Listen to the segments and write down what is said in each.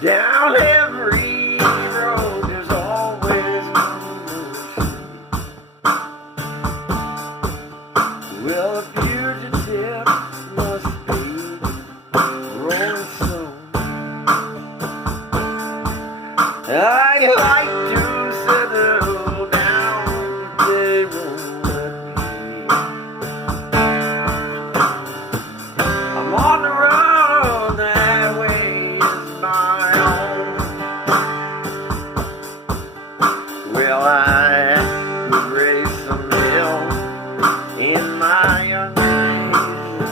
Down every road there's always mercy. Well, a fugitive must be rolling slow. I like to settle down, they won't let me. I'm on the road, that way is my own. Well, I could raise some hill in my younger days,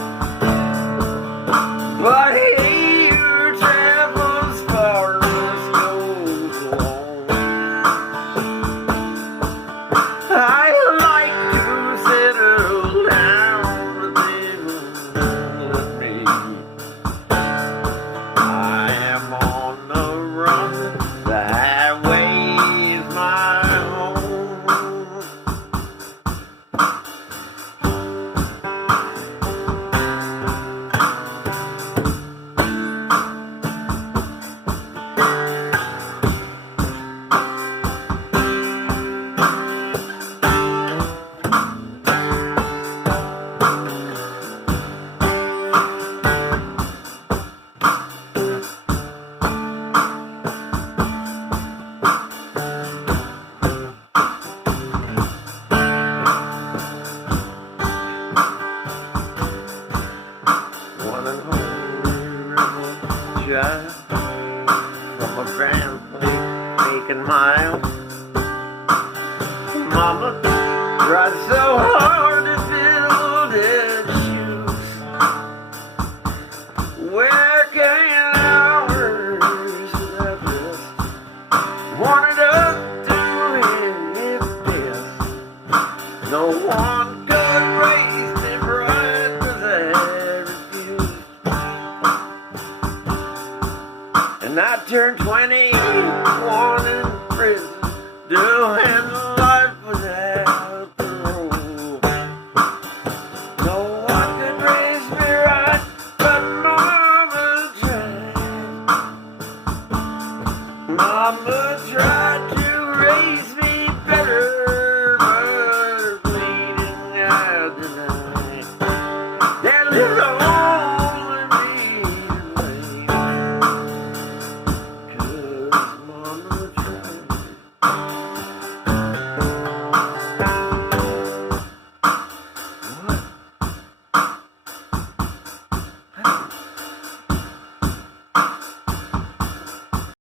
but he who travels far must go alone. I like to settle down, but they won't let me. I am on the run, the highway is my home. One and only rebel child from a family making miles. Mama tried so hard to build his shoes, working hours that rest. Wanted us to his best. No one could raise them right, 'cause I refused. And I turned 21 in prison, doing life without parole. No one could raise me right, but Mama tried. Mama tried.